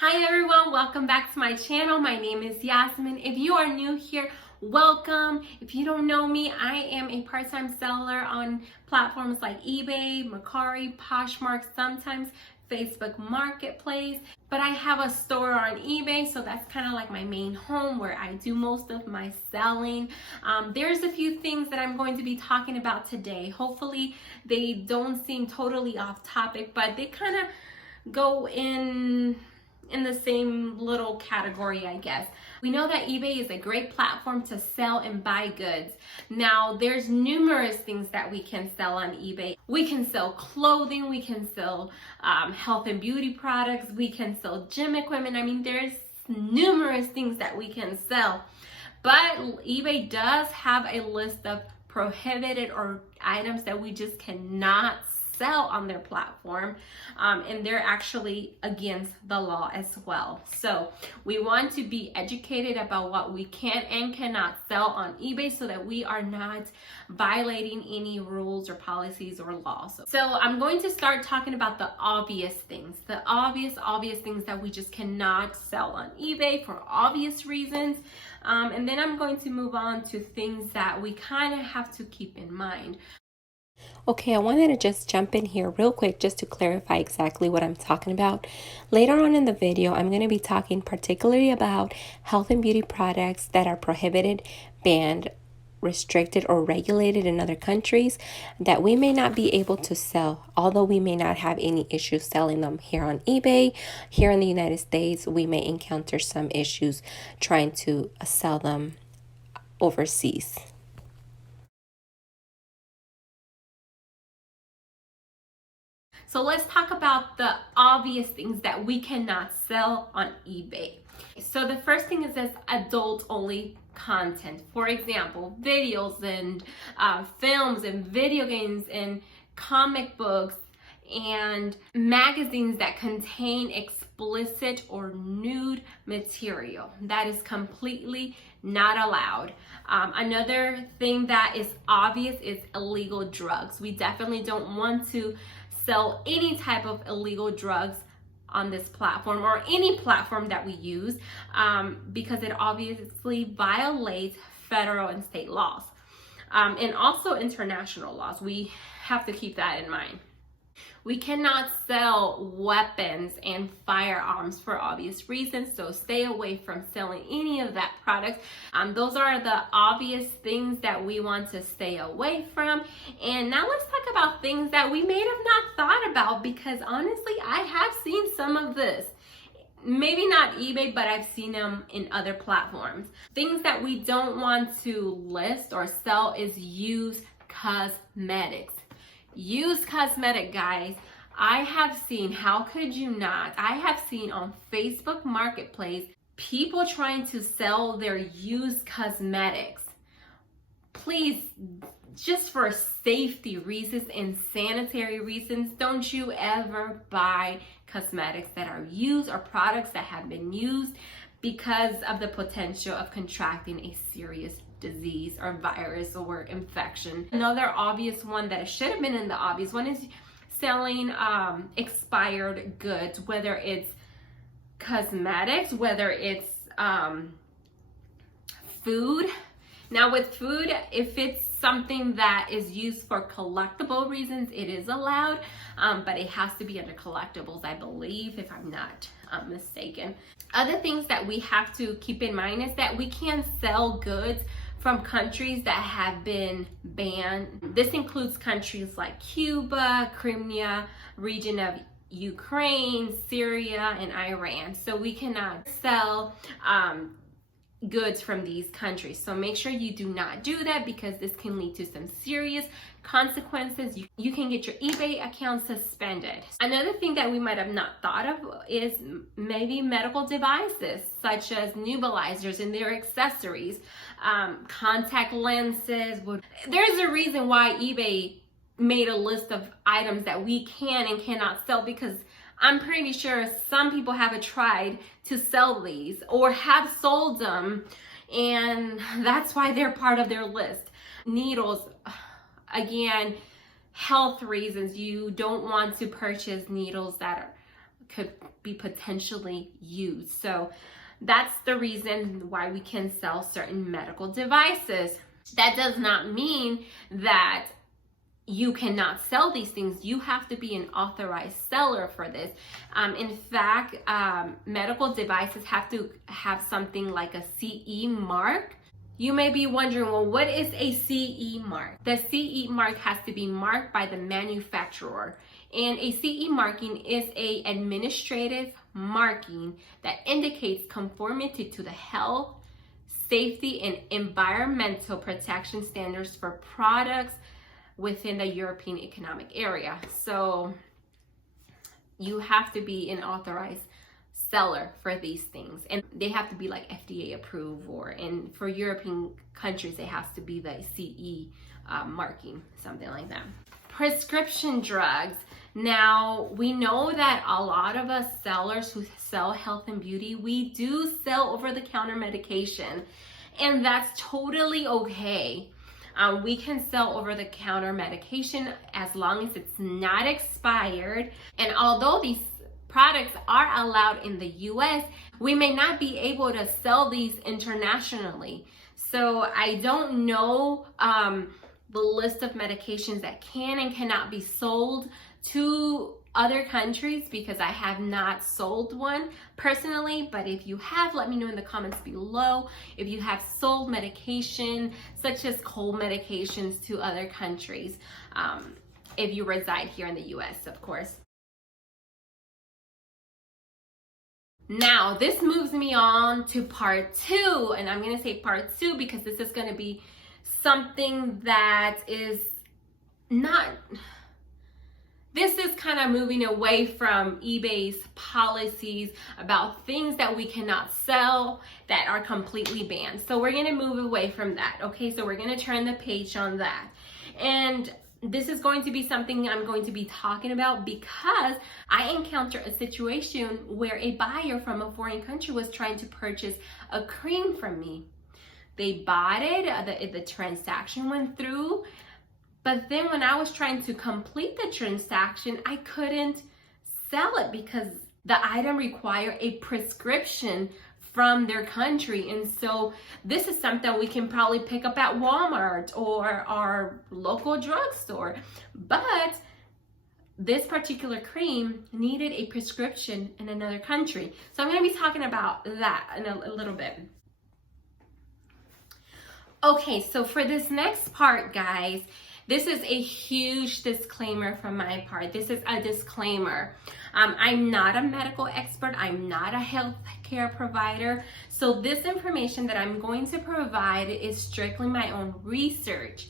Hi everyone, welcome back to my channel. My name is Yasmin. If you are new here, welcome. If you don't know me, I am a part-time seller on platforms like eBay, Mercari, Poshmark, sometimes Facebook Marketplace. But I have a store on eBay, so that's kind of like my main home where I do most of my selling. There's a few things that I'm going to be talking about today. Hopefully they don't seem totally off topic, but they kind of go in the same little category, I guess. We know that eBay is a great platform to sell and buy goods. Now, there's numerous things that we can sell on eBay. We can sell clothing, we can sell health and beauty products, we can sell gym equipment. I mean, there's numerous things that we can sell. But eBay does have a list of prohibited or items that we just cannot sell on their platform, and they're actually against the law as well. So we want to be educated about what we can and cannot sell on eBay so that we are not violating any rules or policies or laws. So I'm going to start talking about the obvious things, the obvious things that we just cannot sell on eBay for obvious reasons. And then I'm going to move on to things that we kind of have to keep in mind. Okay, I wanted to just jump in here real quick just to clarify exactly what I'm talking about. Later on in the video, I'm going to be talking particularly about health and beauty products that are prohibited, banned, restricted, or regulated in other countries that we may not be able to sell, although we may not have any issues selling them here on eBay. Here in the United States, we may encounter some issues trying to sell them overseas. So let's talk about the obvious things that we cannot sell on eBay. So the first thing is this adult only content. For example, videos and films and video games and comic books and magazines that contain explicit or nude material. That is completely not allowed. Another thing that is obvious is illegal drugs. We definitely don't want to sell any type of illegal drugs on this platform or any platform that we use because it obviously violates federal and state laws and also international laws. We have to keep that in mind. We cannot sell weapons and firearms for obvious reasons, so stay away from selling any of that product. Those are the obvious things that we want to stay away from. And now let's talk about things that we may have not thought about, because honestly, I have seen some of this. Maybe not eBay, but I've seen them in other platforms. Things that we don't want to list or sell is used cosmetics. Used cosmetic, guys. I have seen, how could you not? I have seen on Facebook Marketplace people trying to sell their used cosmetics. Please, just for safety reasons and sanitary reasons, don't you ever buy cosmetics that are used or products that have been used because of the potential of contracting a serious disease or virus or infection. Another obvious one that should have been in the obvious one is selling expired goods, whether it's cosmetics, whether it's food. Now with food, if it's something that is used for collectible reasons, it is allowed, but it has to be under collectibles, I believe, if I'm not mistaken. Other things that we have to keep in mind is that we can sell goods from countries that have been banned. This includes countries like Cuba, Crimea, region of Ukraine, Syria, and Iran. So we cannot sell goods from these countries. So make sure you do not do that, because this can lead to some serious consequences. You can get your eBay account suspended. Another thing that we might have not thought of is maybe medical devices such as nebulizers and their accessories, contact lenses. There's a reason why eBay made a list of items that we can and cannot sell, because I'm pretty sure some people have tried to sell these or have sold them, and that's why they're part of their list. Needles, again, health reasons. You don't want to purchase needles that are could be potentially used. So that's the reason why we can sell certain medical devices. That does not mean that you cannot sell these things. You have to be an authorized seller for this. In fact, medical devices have to have something like a CE mark. You may be wondering, well, what is a CE mark? The CE mark has to be marked by the manufacturer. And a CE marking is an administrative marking that indicates conformity to the health, safety, and environmental protection standards for products within the European Economic Area. So you have to be an authorized seller for these things, and they have to be like FDA approved, and for European countries it has to be the CE marking, something like that. Prescription drugs. Now, we know that a lot of us sellers who sell health and beauty, we do sell over-the-counter medication, and that's totally okay. We can sell over-the-counter medication as long as it's not expired. And although these products are allowed in the US, we may not be able to sell these internationally. So I don't know the list of medications that can and cannot be sold to other countries, because I have not sold one personally. But if you have, let me know in the comments below if you have sold medication such as cold medications to other countries, if you reside here in the US, of course. Now, this moves me on to part 2, and I'm going to say part 2 because this is going to be something that is not... This is kind of moving away from eBay's policies about things that we cannot sell that are completely banned. So we're going to move away from that. Okay, so we're going to turn the page on that. And this is going to be something I'm going to be talking about because I encountered a situation where a buyer from a foreign country was trying to purchase a cream from me. They bought it, the transaction went through. But then when I was trying to complete the transaction, I couldn't sell it because the item required a prescription from their country. And so this is something we can probably pick up at Walmart or our local drugstore. But this particular cream needed a prescription in another country. So I'm going to be talking about that in a little bit. Okay, so for this next part, guys, this is a huge disclaimer from my part. This is a disclaimer. I'm not a medical expert. I'm not a healthcare provider. So this information that I'm going to provide is strictly my own research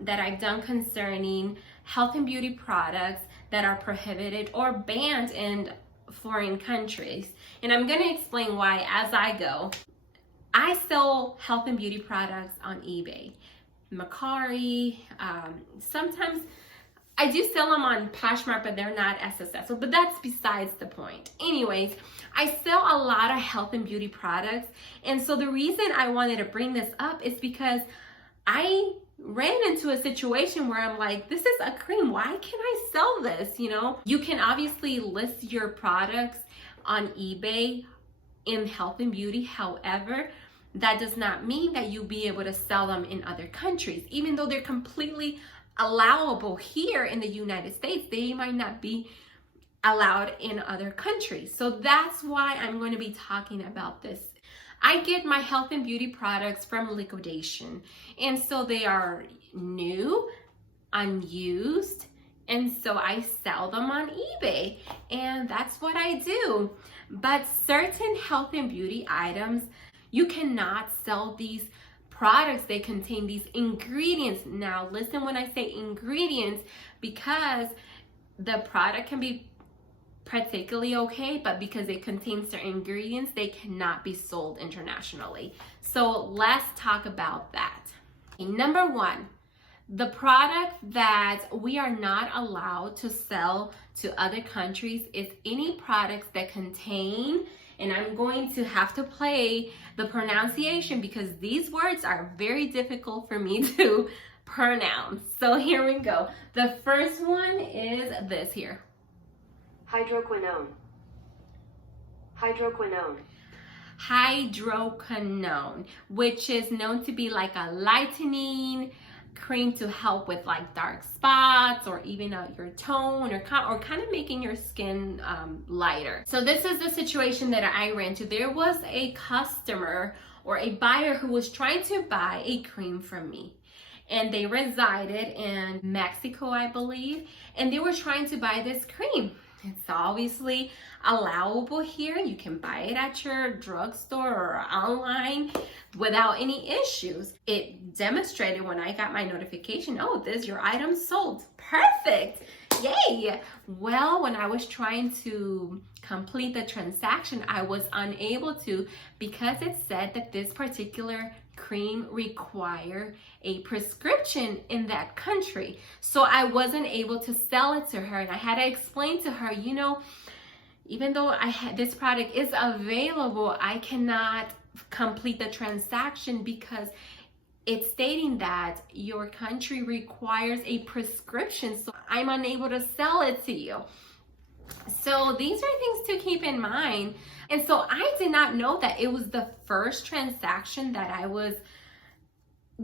that I've done concerning health and beauty products that are prohibited or banned in foreign countries. And I'm going to explain why as I go. I sell health and beauty products on eBay. Mercari, sometimes I do sell them on Poshmark, but they're not as successful, but that's besides the point. Anyways, I sell a lot of health and beauty products, and so the reason I wanted to bring this up is because I ran into a situation where I'm like, this is a cream, why can't I sell this? You know, you can obviously list your products on eBay in health and beauty, however, that does not mean that you'll be able to sell them in other countries. Even though they're completely allowable here in the United States, they might not be allowed in other countries. So that's why I'm going to be talking about this. I get my health and beauty products from liquidation. And so they are new, unused, and so I sell them on eBay. And that's what I do. But certain health and beauty items, you cannot sell these products. They contain these ingredients. Now, listen when I say ingredients, because the product can be particularly okay, but because it contains certain ingredients, they cannot be sold internationally. So let's talk about that. Number 1, the product that we are not allowed to sell to other countries is any products that contain, and I'm going to have to play the pronunciation because these words are very difficult for me to pronounce. So here we go. The first one is this here. Hydroquinone. Hydroquinone. Hydroquinone, which is known to be like a lightening cream to help with like dark spots or even out your tone or kind of making your skin lighter. So this is the situation that I ran into. There was a customer or a buyer who was trying to buy a cream from me, and they resided in Mexico, I believe, and they were trying to buy this cream. It's obviously allowable here. You can buy it at your drugstore or online without any issues. It demonstrated when I got my notification, oh, this your item sold. Perfect. Yay. Well, when I was trying to complete the transaction, I was unable to because it said that this particular cream required a prescription in that country. So I wasn't able to sell it to her, and I had to explain to her, you know, even though this product is available, I cannot complete the transaction because it's stating that your country requires a prescription, so I'm unable to sell it to you. So these are things to keep in mind. And so I did not know that it was the first transaction that I was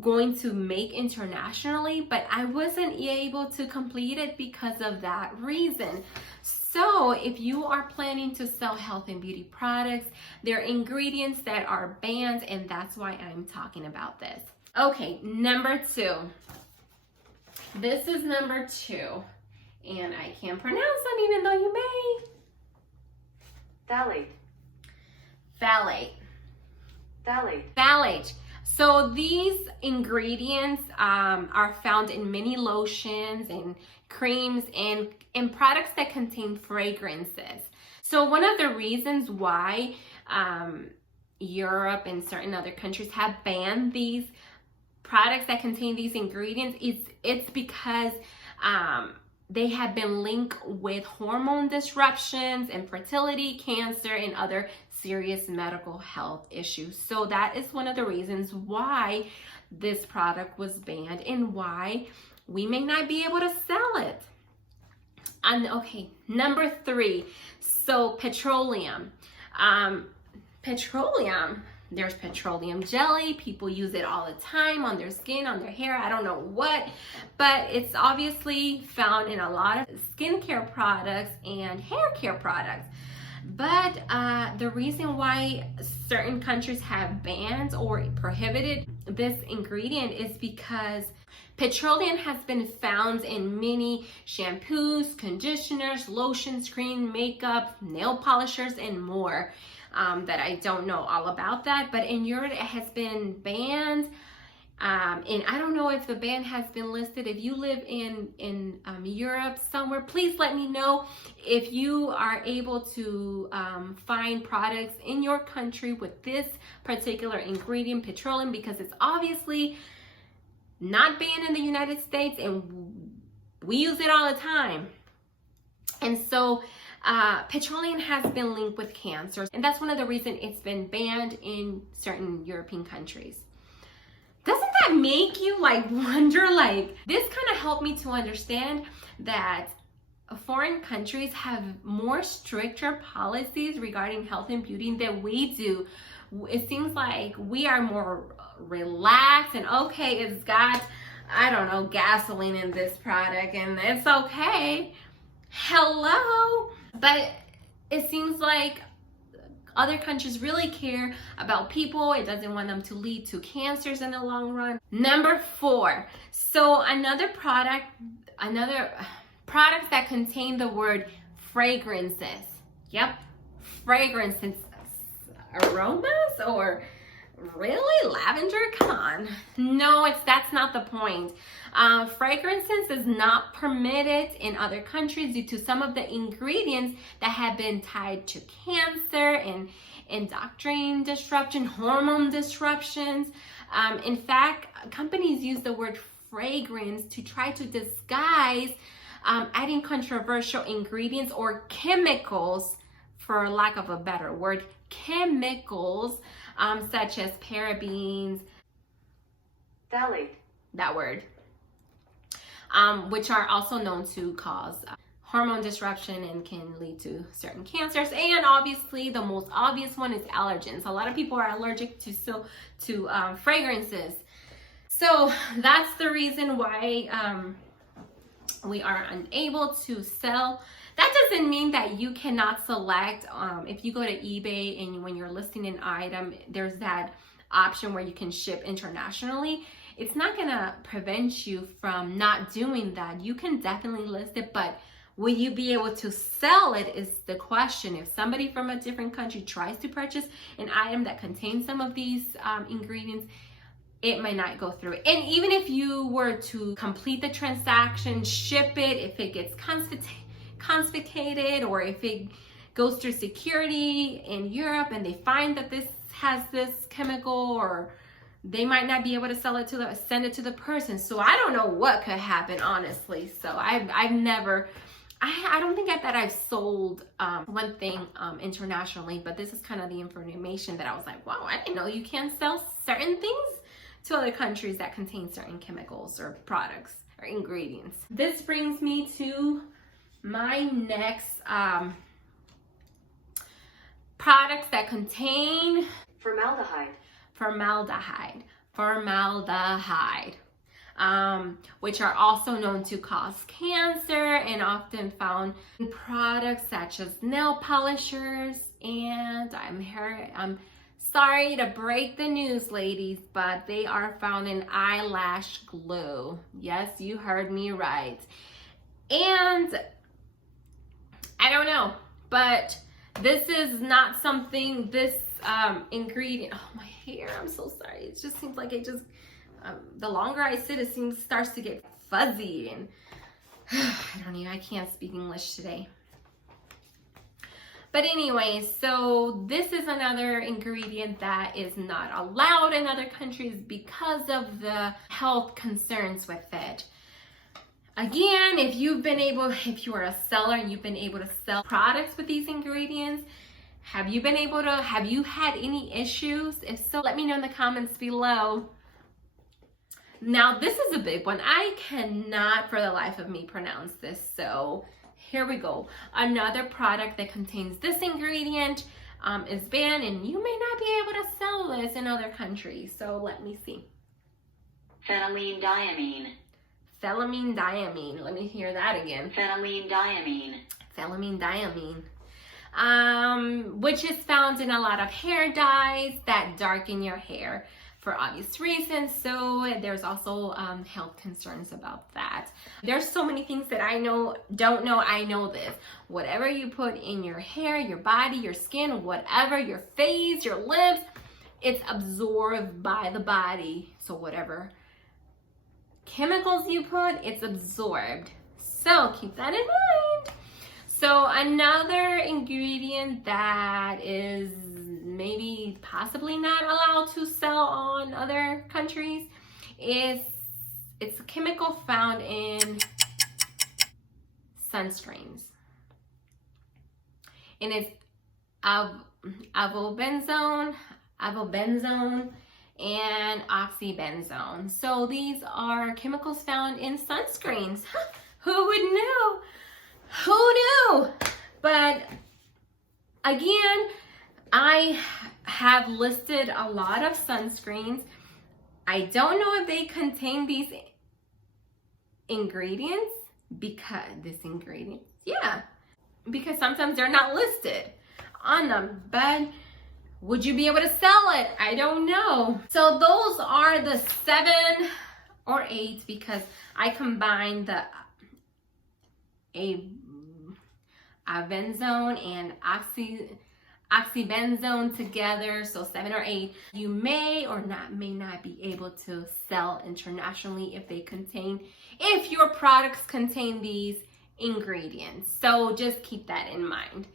going to make internationally, but I wasn't able to complete it because of that reason. So if you are planning to sell health and beauty products, there are ingredients that are banned, and that's why I'm talking about this. Okay, number 2. This is number 2, and I can't pronounce them even though you may. Phthalate. Phthalate. Phthalate. Phthalate. So these ingredients are found in many lotions and creams and products that contain fragrances. So one of the reasons why Europe and certain other countries have banned these products that contain these ingredients it's because they have been linked with hormone disruptions, infertility, cancer, and other serious medical health issues. So that is one of the reasons why this product was banned and why we may not be able to sell it. And okay, number 3, so petroleum. There's petroleum jelly. People use it all the time on their skin, on their hair, I don't know what, but it's obviously found in a lot of skincare products and hair care products. But the reason why certain countries have banned or prohibited this ingredient is because petroleum has been found in many shampoos, conditioners, lotions, cream, makeup, nail polishers, and more. That I don't know all about that, but in Europe it has been banned, and I don't know if the ban has been listed. If you live in Europe somewhere, please let me know if you are able to find products in your country with this particular ingredient, petroleum, because it's obviously not banned in the United States and we use it all the time. And so petroleum has been linked with cancer, and that's one of the reasons it's been banned in certain European countries. Doesn't that make you like wonder, like this kind of helped me to understand that foreign countries have more stricter policies regarding health and beauty than we do. It seems like we are more relaxed and okay, it's got, I don't know, gasoline in this product and it's okay. Hello. But it seems like other countries really care about people. It doesn't want them to lead to cancers in the long run. Number 4. So another products that contain the word fragrances. Yep, fragrances. Aromas or really lavender? Come on. No, that's not the point. Fragrances is not permitted in other countries due to some of the ingredients that have been tied to cancer and endocrine disruption, hormone disruptions. In fact, companies use the word fragrance to try to disguise adding controversial ingredients or chemicals, for lack of a better word, chemicals such as parabens, phthalate, that word, which are also known to cause hormone disruption and can lead to certain cancers. And obviously the most obvious one is allergens. A lot of people are allergic to fragrances. So that's the reason why we are unable to sell. That doesn't mean that you cannot select. If you go to eBay and when you're listing an item, there's that option where you can ship internationally. It's not gonna prevent you from not doing that. You can definitely list it, but will you be able to sell it is the question. If somebody from a different country tries to purchase an item that contains some of these ingredients, it might not go through. And even if you were to complete the transaction, ship it, if it gets confiscated or if it goes through security in Europe and they find that this has this chemical, or they might not be able to send it to the person. So I don't know what could happen, honestly. So I don't think that I've sold one thing internationally, but this is kind of the information that I was like, wow, I didn't know you can sell certain things to other countries that contain certain chemicals or products or ingredients. This brings me to my next products that contain formaldehyde, which are also known to cause cancer and often found in products such as nail polishers. And I'm sorry to break the news, ladies, but they are found in eyelash glue. Yes, you heard me right. And I don't know, but this is not something, this ingredient, oh my hair, I'm so sorry. It just seems like the longer I sit, it starts to get fuzzy, and I can't speak English today. But anyway, so this is another ingredient that is not allowed in other countries because of the health concerns with it. Again, if you are a seller and you've been able to sell products with these ingredients, have you had any issues? If so, let me know in the comments below. Now, this is a big one. I cannot for the life of me pronounce this, so here we go. Another product that contains this ingredient is banned, and you may not be able to sell this in other countries. So let me see. Phenylene diamine. Phenylene diamine. Let me hear that again. Phenylene diamine. Phenylene diamine. Which is found in a lot of hair dyes that darken your hair for obvious reasons. So there's also health concerns about that. There's so many things that I don't know. I know this. Whatever you put in your hair, your body, your skin, whatever, your face, your lips, it's absorbed by the body. So whatever chemicals you put, it's absorbed. So keep that in mind. So another ingredient that is maybe possibly not allowed to sell on other countries is, it's a chemical found in sunscreens. And it's avobenzone and oxybenzone. So these are chemicals found in sunscreens. Who would know? Who knew? But again, I have listed a lot of sunscreens. I don't know if they contain these ingredients because sometimes they're not listed on them, but would you be able to sell it? I don't know. So those are the 7 or 8 because I combined the avenzone and oxybenzone together, so 7 or 8. You may not be able to sell internationally if your products contain these ingredients. So just keep that in mind.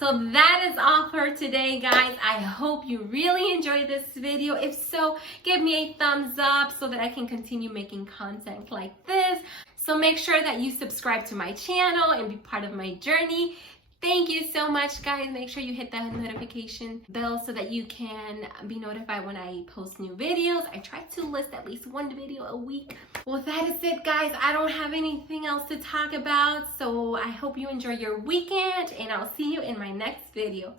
So that is all for today, guys. I hope you really enjoyed this video. If so, give me a thumbs up so that I can continue making content like this. So make sure that you subscribe to my channel and be part of my journey. Thank you so much, guys. Make sure you hit that notification bell so that you can be notified when I post new videos. I try to list at least one video a week. Well, that is it, guys. I don't have anything else to talk about, so I hope you enjoy your weekend, and I'll see you in my next video.